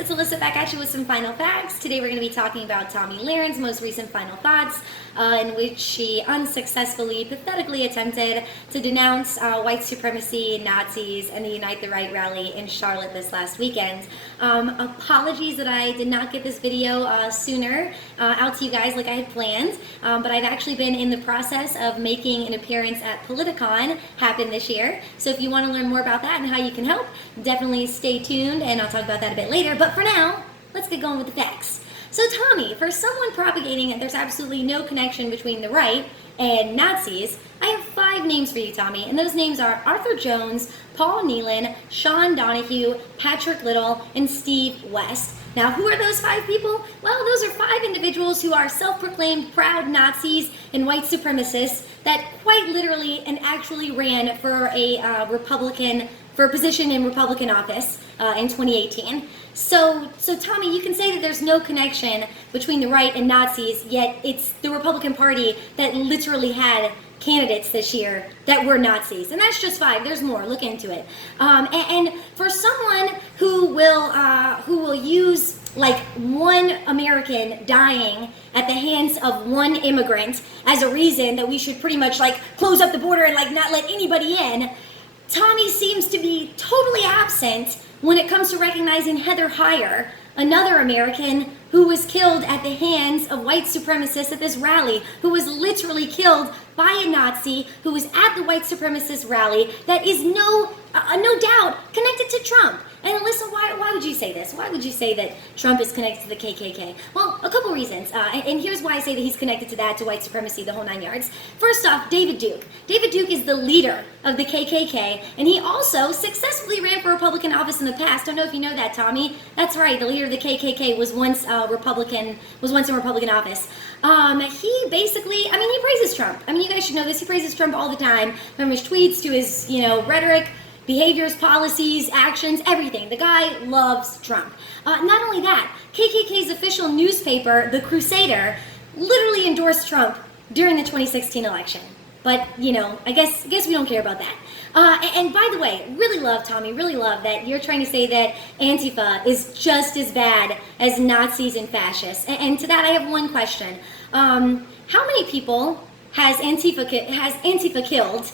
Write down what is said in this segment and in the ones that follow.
it's Alyssa back at you with some final facts. Today we're going to be talking about Tomi Lahren's most recent final thoughts, in which she unsuccessfully, pathetically attempted to denounce white supremacy, Nazis, and the Unite the Right rally in Charlotte this last weekend. Apologies that I did not get this video sooner out to you guys like I had planned, but I've actually been in the process of making an appearance at POLITICON happen this year. So if you want to learn more about that and how you can help, definitely stay tuned, and I'll talk about that a bit later. But for now, let's get going with the facts. So Tomi, for someone propagating that there's absolutely no connection between the right and Nazis, I have 5 names for you, Tomi, and those names are Arthur Jones, Paul Nehlen, Sean Donahue, Patrick Little, and Steve West. Now, who are those 5 people? Well, those are 5 individuals who are self-proclaimed proud Nazis and white supremacists that quite literally and actually ran for a position in Republican office in 2018. So Tomi, you can say that there's no connection between the right and Nazis, yet it's the Republican Party that literally had candidates this year that were Nazis, and that's just 5. There's more. Look into it. And for someone who will use like one American dying at the hands of one immigrant as a reason that we should pretty much like close up the border and like not let anybody in, Tomi seems to be totally absent when it comes to recognizing Heather Heyer, another American who was killed at the hands of white supremacists at this rally, who was literally killed by a Nazi who was at the white supremacist rally that is no doubt connected to Trump. And Alyssa, why would you say this? Why would you say that Trump is connected to the KKK? Well, a couple reasons, and here's why I say that he's connected to that, to white supremacy, the whole 9 yards. First off, David Duke. David Duke is the leader of the KKK, and he also successfully ran for Republican office in the past. I don't know if you know that, Tomi. That's right, the leader of the KKK was once in Republican office. He basically, he praises Trump. You guys should know this. He praises Trump all the time, from his tweets to his, rhetoric, behaviors, policies, actions, everything. The guy loves Trump. Not only that, KKK's official newspaper, The Crusader, literally endorsed Trump during the 2016 election. But, I guess we don't care about that. And by the way, really love, Tomi, really love that you're trying to say that Antifa is just as bad as Nazis and fascists. And to that, I have one question. How many people has Antifa killed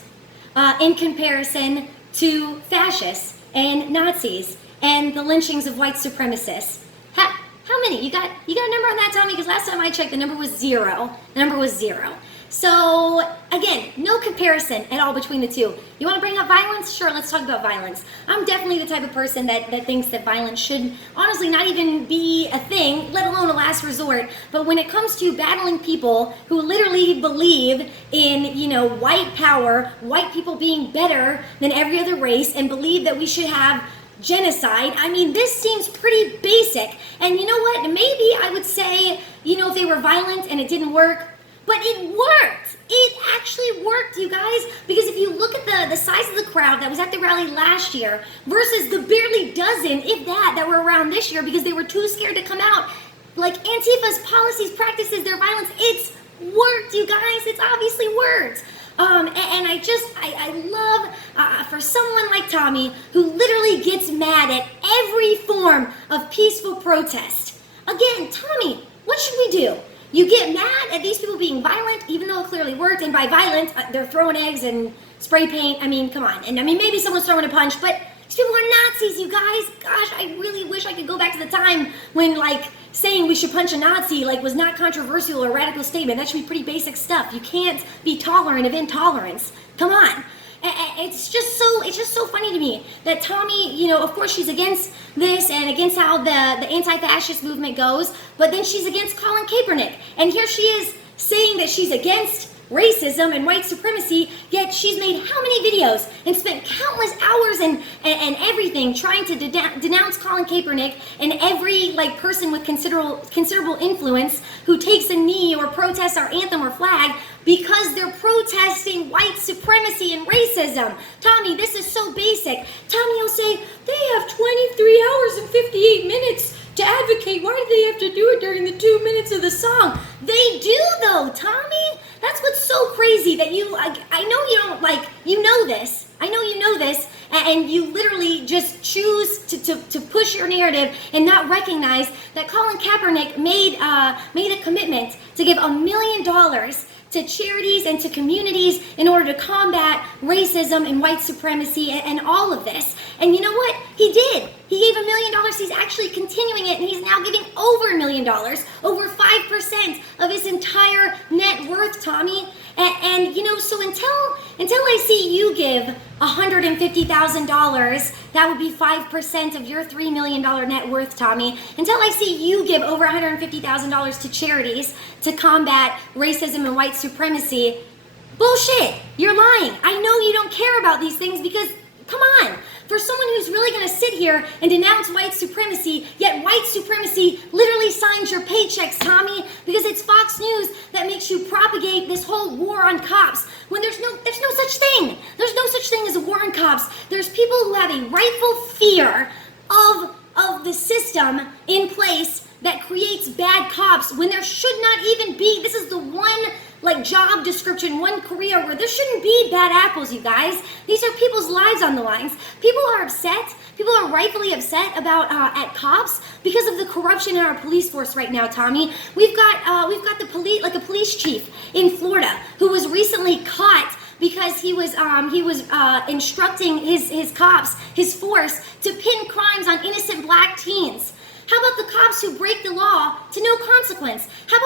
in comparison to fascists and Nazis and the lynchings of white supremacists? How many? You got a number on that, Tomi? Because last time I checked, the number was 0. The number was 0. So, again, no comparison at all between the two. You want to bring up violence? Sure, let's talk about violence. I'm definitely the type of person that thinks that violence should honestly not even be a thing, let alone a last resort. But when it comes to battling people who literally believe in, white power, white people being better than every other race, and believe that we should have genocide, this seems pretty basic. And you know what? Maybe I would say, if they were violent and it didn't work, but it worked. It actually worked, you guys, because if you look at the size of the crowd that was at the rally last year versus the barely dozen, if that were around this year because they were too scared to come out, like Antifa's policies, practices, their violence, it's worked, you guys. It's obviously worked. And I love, for someone like Tomi, who literally gets mad at every form of peaceful protest. Again, Tomi, what should we do? You get mad at these people being violent, even though it clearly worked, and by violent, they're throwing eggs and spray paint. Come on. And maybe someone's throwing a punch, but these people are Nazis, you guys. Gosh, I really wish I could go back to the time when, saying we should punch a Nazi, was not controversial or a radical statement. That should be pretty basic stuff. You can't be tolerant of intolerance. Come on. It's just so funny to me that Tomi, of course she's against this and against how the anti-fascist movement goes, but then she's against Colin Kaepernick. And here she is saying that she's against racism and white supremacy, yet she's made how many videos and spent countless hours and everything trying to denounce Colin Kaepernick and every person with considerable influence who takes a knee or protests our anthem or flag because they're protesting white supremacy and racism. Tomi, this is so basic. Tomi will say, they have 23 hours and 58 minutes to advocate. Why do they have to do it during the 2 minutes of the song? They do though, Tomi. That's what's so crazy that I know you don't you know this. I know you know this, and you literally just choose to push your narrative and not recognize that Colin Kaepernick made a commitment to give $1 million to charities and to communities in order to combat racism and white supremacy and all of this. And you know what? He did. He gave $1 million. He's actually continuing it, and he's now giving over $1 million, over 5% of his entire net worth, Tomi. And you know, so until I see you give $150,000, that would be 5% of your $3 million net worth, Tomi. Until I see you give over $150,000 to charities to combat racism and white supremacy, bullshit. You're lying. I know you don't care about these things because, come on. For someone who's really going to sit here and denounce white supremacy, yet white supremacy literally signs your paychecks, Tomi, because it's Fox News that makes you propagate this whole war on cops when there's no such thing. There's no such thing as a war on cops. There's people who have a rightful fear of the system in place that creates bad cops when there should not even be. This is the one job description, one career where there shouldn't be bad apples, you guys. These are people's lives on the lines. People are upset. People are rightfully upset about at cops because of the corruption in our police force right now, Tomi. We've got the police, a police chief in Florida who was recently caught because he was instructing his cops, his force, to pin crimes on innocent black teens. How about the cops who break the law to no consequence? How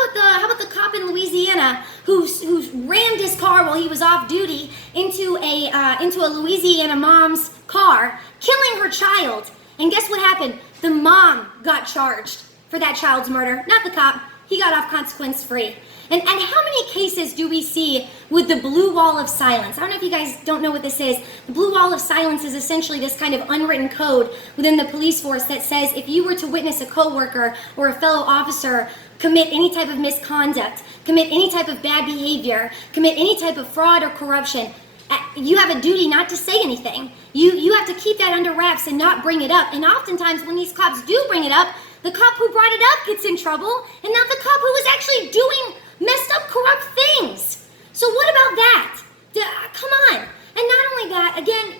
about the cop in Louisiana who rammed his car while he was off duty into a Louisiana mom's car, killing her child? And guess what happened? The mom got charged for that child's murder, not the cop. He got off consequence free. And how many cases do we see with the blue wall of silence? I don't know if you guys don't know what this is. The blue wall of silence is essentially this kind of unwritten code within the police force that says if you were to witness a coworker or a fellow officer commit any type of misconduct, commit any type of bad behavior, commit any type of fraud or corruption, you have a duty not to say anything. You have to keep that under wraps and not bring it up. And oftentimes when these cops do bring it up, the cop who brought it up gets in trouble and not the cop who was actually doing messed up, corrupt things. So what about that? Come on. And not only that, again,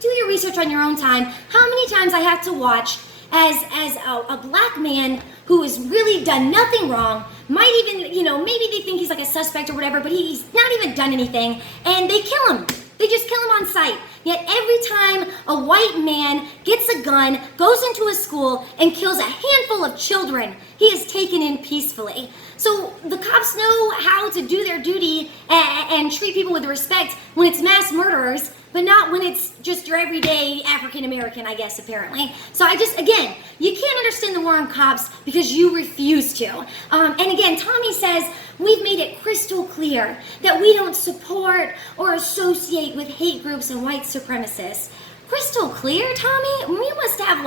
do your research on your own time. How many times I have to watch as a black man who has really done nothing wrong, might even, maybe they think he's like a suspect or whatever, but he's not even done anything, and they kill him. They just kill him on sight. Yet every time a white man gets a gun, goes into a school, and kills a handful of children, he is taken in peacefully. So the cops know how to do their duty and treat people with respect when it's mass murderers, but not when it's just your everyday African American, I guess, apparently. So again, you can't understand the war on cops because you refuse to. And again, Tomi says, we've made it crystal clear that we don't support or associate with hate groups and white supremacists. Crystal clear, Tomi? We must have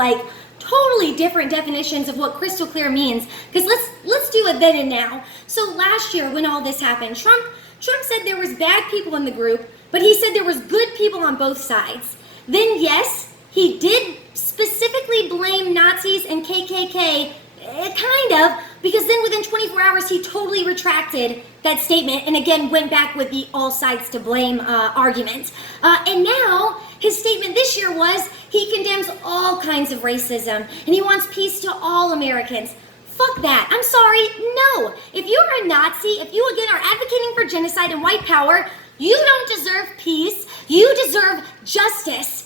totally different definitions of what crystal clear means. Because let's do a then and now. So last year when all this happened, Trump said there was bad people in the group, but he said there was good people on both sides. Then yes, he did specifically blame Nazis and KKK, kind of, because then within 24 hours he totally retracted that statement and again went back with the all sides to blame argument. And now his statement this year was he condemns all kinds of racism and he wants peace to all Americans. Fuck that. I'm sorry. No. If you're a Nazi, if you again are advocating for genocide and white power, you don't deserve peace. You deserve justice.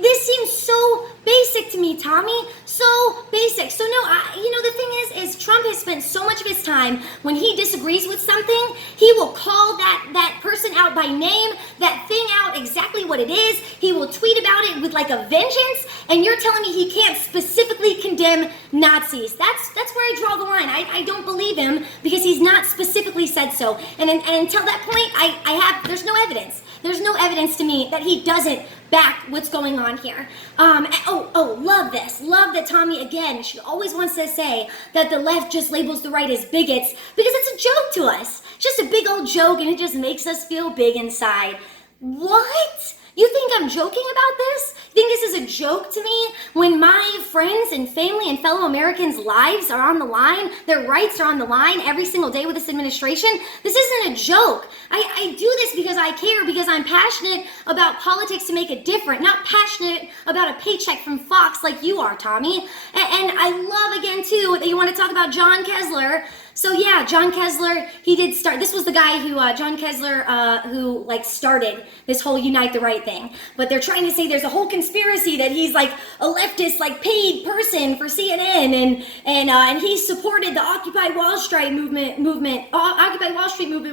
This seems so basic to me, Tomi. So basic. So no, the thing is Trump has spent so much of his time when he disagrees with something, he will call that person out by name, that thing out exactly what it is. He will tweet about it with a vengeance, and you're telling me he can't specifically condemn Nazis. That's where I draw the line. I don't believe him because he's not specifically said so. And until that point, there's no evidence. There's no evidence to me that he doesn't back what's going on here. Love this. Love that Tomi, again, she always wants to say that the left just labels the right as bigots because it's a joke to us. Just a big old joke and it just makes us feel big inside. What? You think I'm joking about this? You think this is a joke to me? When my friends and family and fellow Americans' lives are on the line, their rights are on the line every single day with this administration? This isn't a joke. I do this because I care, because I'm passionate about politics to make a difference, not passionate about a paycheck from Fox like you are, Tomi. And I love, again, too, that you want to talk about John Kessler. So yeah, John Kessler, he did start, this was the guy who, John Kessler, who like started this whole Unite the Right thing. But they're trying to say there's a whole conspiracy that he's like a leftist, like paid person for CNN, and he supported the Occupy Wall Street movement,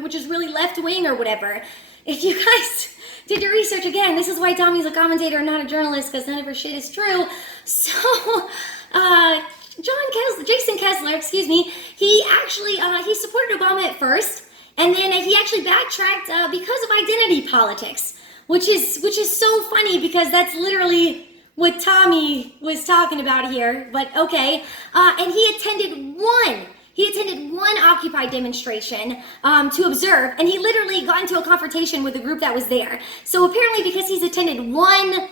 which is really left wing or whatever. If you guys did your research, again, this is why Tomi's a commentator and not a journalist, because none of her shit is true. So, Jason Kessler, he actually, he supported Obama at first, and then he actually backtracked because of identity politics, which is so funny because that's literally what Tomi was talking about here, but okay. And he attended one Occupy demonstration to observe, and he literally got into a confrontation with the group that was there. So apparently, because he's attended one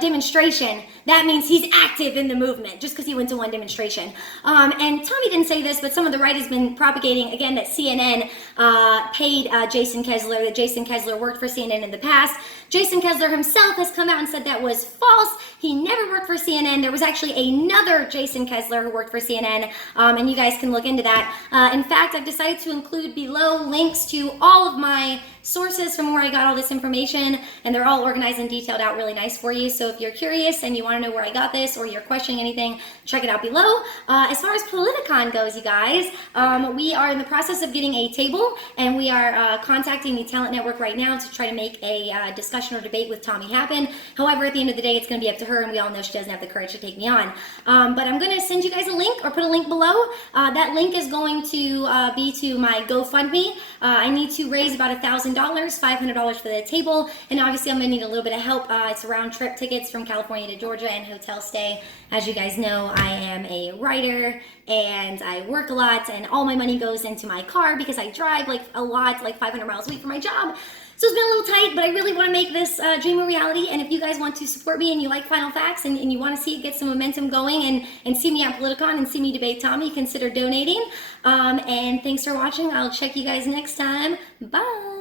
demonstration, that means he's active in the movement, just because he went to one demonstration. And Tomi didn't say this, but some of the right has been propagating, again, that CNN paid Jason Kessler, that Jason Kessler worked for CNN in the past. Jason Kessler himself has come out and said that was false. He never worked for CNN. There was actually another Jason Kessler who worked for CNN, and you guys can look into that. In fact, I've decided to include below links to all of my sources from where I got all this information, and they're all organized and detailed out really nice for you. So if you're curious and you want to know where I got this, or you're questioning anything, check it out below. As far as POLITICON goes, you guys, we are in the process of getting a table, and we are contacting the Talent Network right now to try to make a discussion or debate with Tomi happen. However, at the end of the day, it's going to be up to her, and we all know she doesn't have the courage to take me on. But I'm going to send you guys a link, or put a link below. That link is going to be to my GoFundMe. I need to raise about $1,000, $500 for the table, and obviously I'm going to need a little bit of help. It's round trip tickets from California to Georgia and hotel stay. As you guys know, I am a writer and I work a lot, and all my money goes into my car because I drive like a lot, like 500 miles a week for my job. So it's been a little tight, but I really want to make this dream a reality. And if you guys want to support me and you like Final Facts and you want to see it get some momentum going and see me at POLITICON and see me debate Tomi, consider donating. And thanks for watching. I'll check you guys next time. Bye.